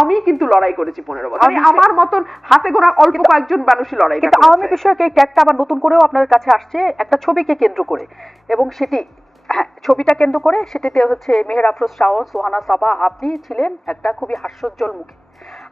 আমি কিন্তু লড়াই করেছি পনেরো বছর। আমি আমার মতন হাতে গোনা অল্প কয়েকজন মানুষই লড়াই কিন্তু আওয়ামী বিষয়ক এই ট্যাগটা আবার নতুন করেও আপনার কাছে আসছে একটা ছবিকে কেন্দ্র করে। এবং সেটি হ্যাঁ ছবিটা কেন্দ্র করে সেটিতে হচ্ছে মেহের আফরোজ শাওন সোহানা সাবা আপনি ছিলেন একটা খুবই হাস্যোজ্জ্বল মুখে।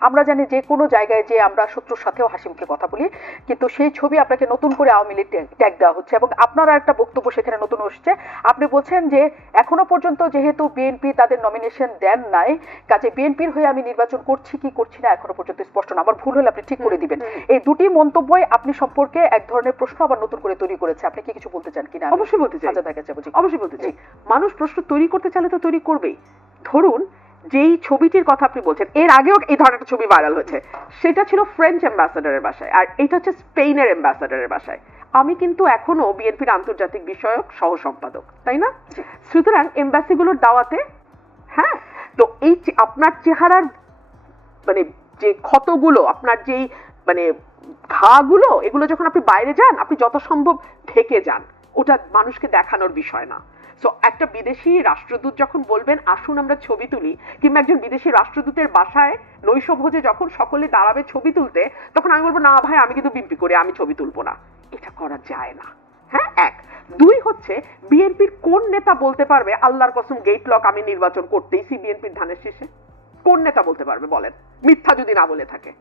আমরা জানি যে কোনো জায়গায় যে আমরা শত্রুর সাথেও হাসি মুখে কথা বলি কিন্তু সেই ছবি আপনাকে নতুন করে আওয়ামী লীগ ট্যাগ দেওয়া হচ্ছে এবং আপনার একটা বক্তব্য সেখানে নতুন আসছে। আপনি বলছেন যে এখনও পর্যন্ত যেহেতু বিএনপি তাদের নমিনেশন দেন নাই কাজে বিএনপির হয়ে আমি নির্বাচন করছি কি করছি না এখনও পর্যন্ত স্পষ্ট না। আমার ভুল হলে আপনি ঠিক করে দিবেন। এই দুটি মন্তব্যই আপনি সম্পর্কে এক ধরনের প্রশ্ন আবার নতুন করে তৈরি করেছে। আপনি কি কিছু বলতে চান কিনা? অবশ্যই বলতে চাই। অবশ্যই বলতে চাই। মানুষ প্রশ্ন তৈরি করতে চাইলে তো তৈরি করবেই। ধরুন যেই ছবিটির কথা আপনি বলছেন এর আগেও এই ধরনের একটা ছবি ভাইরাল হয়েছে। সেটা ছিল ফ্রেঞ্চ অ্যাম্বাসাডারের বাসায় আর এটা হচ্ছে স্পেনের অ্যাম্বাসাডারের বাসায়। আমি কিন্তু এখনও বিএনপির আন্তর্জাতিক বিষয়ক সহ সম্পাদক তাই না? সুতরাং এম্বাসিগুলোর দাওয়াতে হ্যাঁ? তো এই আপনার চেহারার মানে যে ক্ষতগুলো আপনার যেই মানে ঘাগুলো এগুলো যখন আপনি বাইরে যান আপনি যত সম্ভব ঢেকে যান। ওটা মানুষকে দেখানোর বিষয় না। সো একটা বিদেশি রাষ্ট্রদূত যখন বলবেন আসুন আমরা ছবি তুলি কিংবা একজন বিদেশি রাষ্ট্রদূতের বাসায় নৈশভোজে যখন সকলে দাঁড়াবে ছবি তুলতে তখন আমি বলব না ভাই আমি কিন্তু বিম্পি করে আমি ছবি তুলবো না। এটা করা যায় না। হ্যাঁ এক। দুই হচ্ছে বিএনপির কোন নেতা বলতে পারবে আল্লাহর কসম গেট লক আমি নির্বাচন করতেইছি বিএনপির ধানের শীষে কোন নেতা বলতে পারবে বলেন? মিথ্যা যদি না বলে থাকে।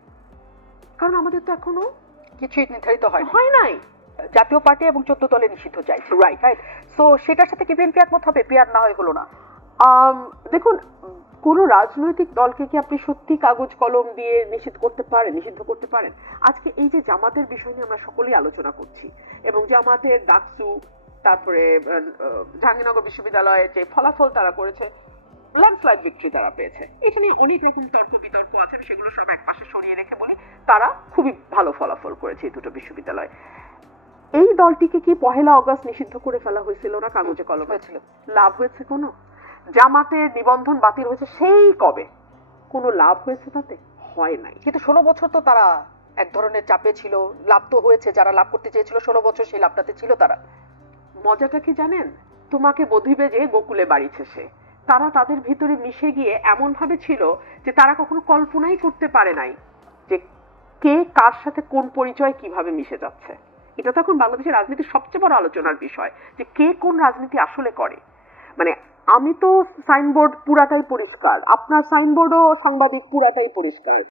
কারণ আমাদের তো এখনও কিছুই নির্ধারিত হয় হয় নাই। জাতীয় পার্টি এবং চোদ্দ দলে নিষিদ্ধ চাইছে Right. রাইট সো সেটার সাথে কি বিএনপি একমত হবে? পিয়ার না হয় হলো না? আম, দেখুন কোন রাজনৈতিক দলকে কি আপনি সত্যি কাগজ কলম দিয়ে নিষিদ্ধ করতে পারেন নিষিদ্ধ করতে পারেন? আজকে এই যে জামাতের বিষয় নিয়ে আমরা সকলেই আলোচনা করছি এবং জামাতের ডাকসু তারপরে জাহাঙ্গীরনগর বিশ্ববিদ্যালয়ে যে ফলাফল তারা করেছে ল্যান্ডস্লাইড ভিক্টরি তারা পেয়েছে। এটা নিয়ে অনেক রকম তর্ক বিতর্ক আছে আমি সেগুলো সব এক পাশে সরিয়ে রেখে বলি। তারা খুবই ভালো ফলাফল করেছে এই দুটো বিশ্ববিদ্যালয়। এই দলটিকে কি পহেলা অগস্ট নিষিদ্ধ করে ফেলা হয়েছিল না কাগজে কলমে? হয়েছিল। লাভ হয়েছে কোনো? জামাতের নিবন্ধন বাতিল হয়েছে সেই কবে? কোনো লাভ হয়েছে তাতে? হয় নাই। কিন্তু ষোলো বছর তো তারা এক ধরনের চাপে ছিল লাভ তো হয়েছে যারা লাভ করতে চেয়েছিল ষোলো বছর সেই লাভটাতে ছিল তারা। মজাটা কি জানেন? তোমাকে বধিবে যে গোকুলে বাড়িছে সে। তারা তাদের ভিতরে মিশে গিয়ে এমন ভাবে ছিল যে তারা কখনো কল্পনাই করতে পারে নাই যে কে কার সাথে কোন পরিচয় কীভাবে মিশে যাচ্ছে। এটা তখন বাংলাদেশের রাজনীতির সবচেয়ে বড় আলোচনার বিষয় যে কে কোন রাজনীতি আসলে করে। মানে আমি তো সাইনবোর্ড পুরাটাই পরিষ্কার, আপনার সাইনবোর্ডও সাংবাদিক পুরাটাই পরিষ্কার।